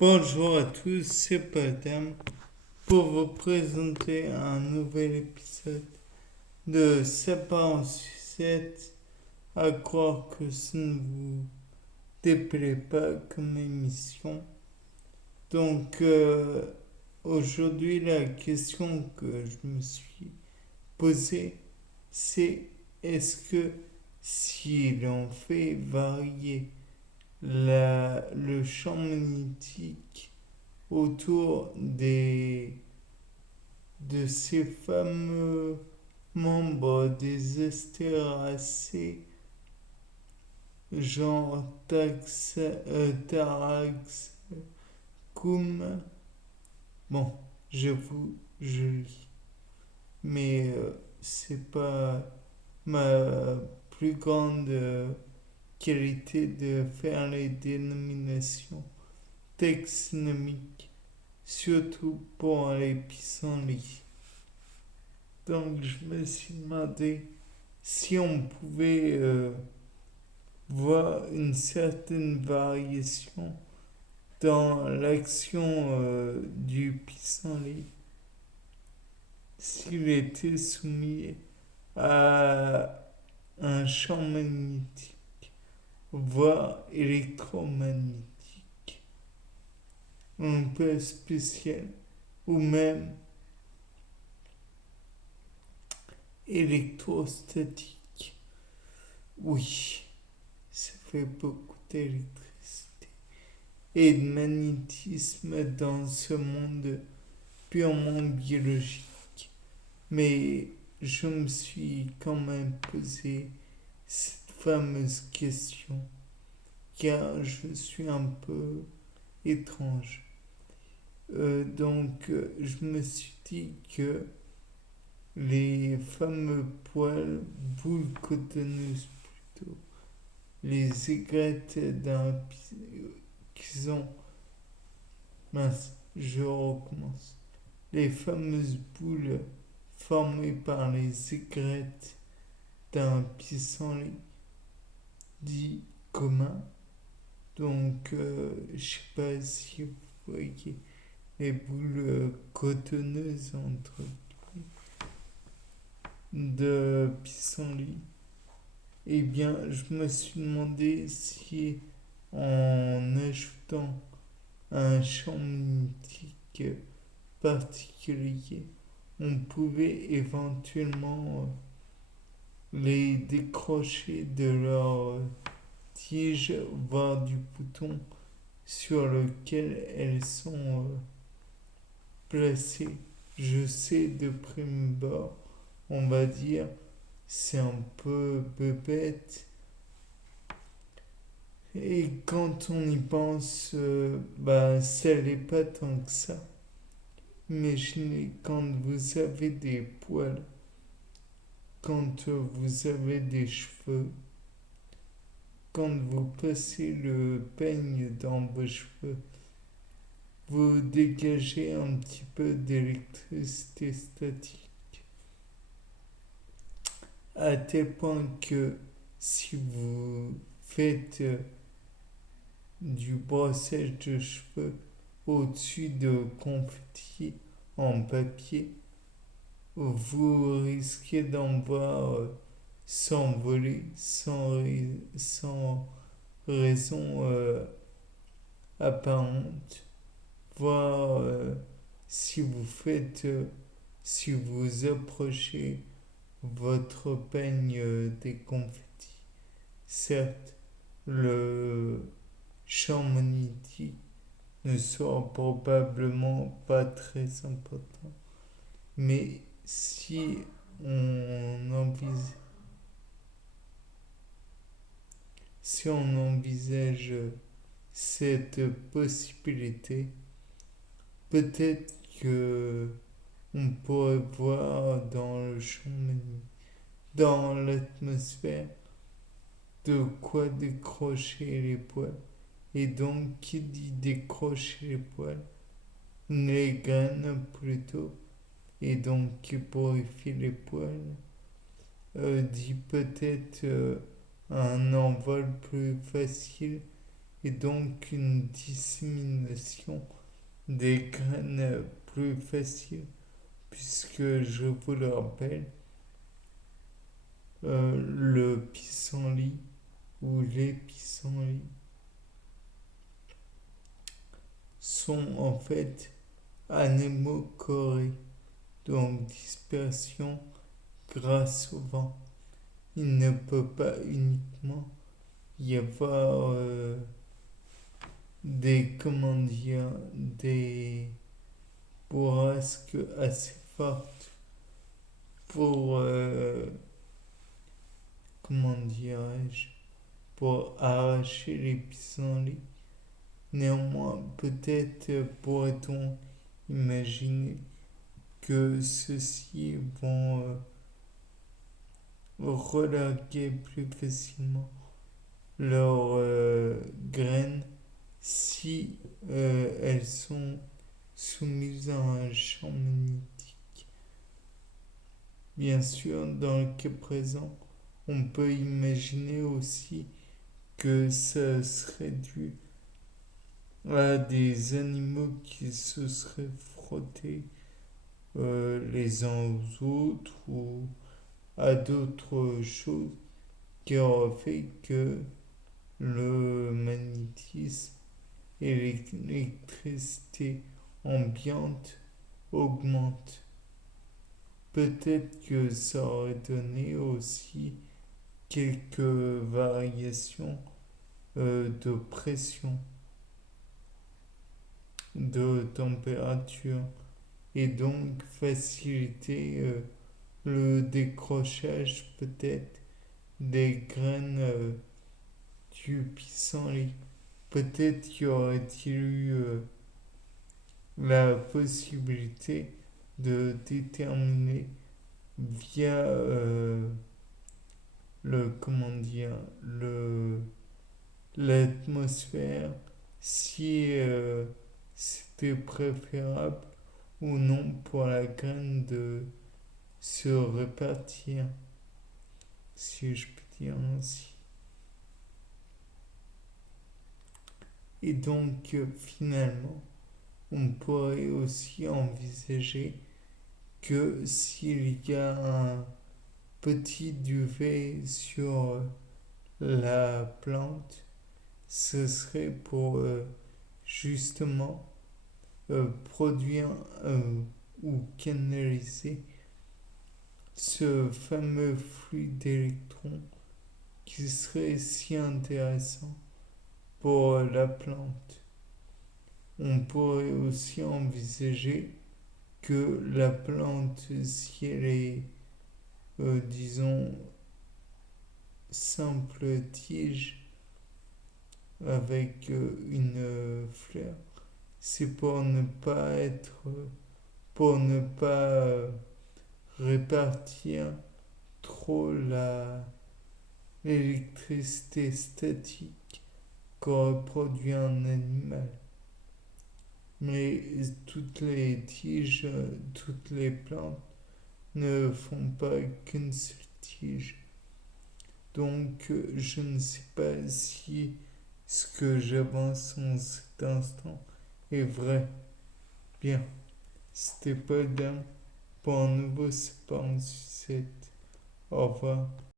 Bonjour à tous, c'est Patam pour vous présenter un nouvel épisode de C'est pas en sucette, à croire que ça ne vous déplaît pas comme émission. Donc aujourd'hui la question que je me suis posée c'est est-ce que si l'on fait varier le champ magnétique autour de ces fameux membres des astéracées, genre Tarax, Koum. Bon, j'avoue, je lis. Mais c'est pas ma plus grande qualité de faire les dénominations taxonomiques, surtout pour les pissenlits. Donc je me suis demandé si on pouvait voir une certaine variation dans l'action du pissenlit s'il était soumis à un champ magnétique, voire électromagnétique, un peu spécial, ou même électrostatique. Oui, ça fait beaucoup d'électricité et de magnétisme dans ce monde purement biologique. Mais je me suis quand même posé cette fameuse question, car je suis un peu étrange. Donc, je me suis dit que les fameux poils, boules cotonneuses plutôt, les aigrettes qu'ils ont, mince, je recommence, les fameuses boules formées par les aigrettes d'un pissenlit dit commun. Donc, je sais pas si vous voyez les boules cotonneuses entre de pissenlit. Eh bien, je me suis demandé si en ajoutant un champ magnétique particulier, on pouvait éventuellement les décrocher de leur tige, voire du bouton sur lequel elles sont placées. Je sais de prime abord, on va dire, c'est un peu bébête. Et quand on y pense, ça l'est pas tant que ça. Imaginez quand vous avez des poils, quand vous avez des cheveux, quand vous passez le peigne dans vos cheveux, vous dégagez un petit peu d'électricité statique. À tel point que si vous faites du brossage de cheveux au-dessus de confettis en papier, vous risquez d'en voir s'envoler sans raison apparente, voire si vous faites, si vous approchez votre peigne des confettis. Certes, le champ magnétique ne sera probablement pas très important, mais si on envisage cette possibilité, peut-être que on pourrait voir dans le champ magnétique, dans l'atmosphère, de quoi décrocher les poils. Et donc, qui dit décrocher les poils, les graines plutôt, et donc qui purifie les poils, dit peut-être un envol plus facile et donc une dissémination des graines plus facile, puisque je vous le rappelle, le pissenlit ou les pissenlits sont en fait anémocorés, donc dispersion grâce au vent. Il ne peut pas uniquement y avoir des, comment dire, des bourrasques assez fortes pour, comment dirais-je, pour arracher les pissenlits. Néanmoins, peut-être pourrait-on imaginer que ceux-ci vont relarguer plus facilement leurs graines si elles sont soumises à un champ magnétique. Bien sûr, dans le cas présent, on peut imaginer aussi que ça serait dû à des animaux qui se seraient frottés les uns aux autres ou à d'autres choses qui auraient fait que le magnétisme et l'électricité ambiante augmentent. Peut-être que ça aurait donné aussi quelques variations de pression, de température et donc faciliter le décrochage peut-être des graines du pissenlit. Peut-être y aurait-il eu la possibilité de déterminer via le, comment dire, l'atmosphère si c'était préférable ou non pour la graine de se répartir, si je peux dire ainsi. Et donc finalement, on pourrait aussi envisager que s'il y a un petit duvet sur la plante, ce serait pour justement produire ou canaliser ce fameux flux d'électrons qui serait si intéressant pour la plante. On pourrait aussi envisager que la plante, si elle est, disons, simple tige avec une fleur, c'est pour ne pas être, pour ne pas répartir trop l'électricité statique qu'aurait produit un animal. Mais toutes les tiges, toutes les plantes ne font pas qu'une seule tige. Donc je ne sais pas si ce que j'avance en cet instant est vrai. Bien, c'était pas d'un pour un nouveau C'est pas en sucette. Au revoir.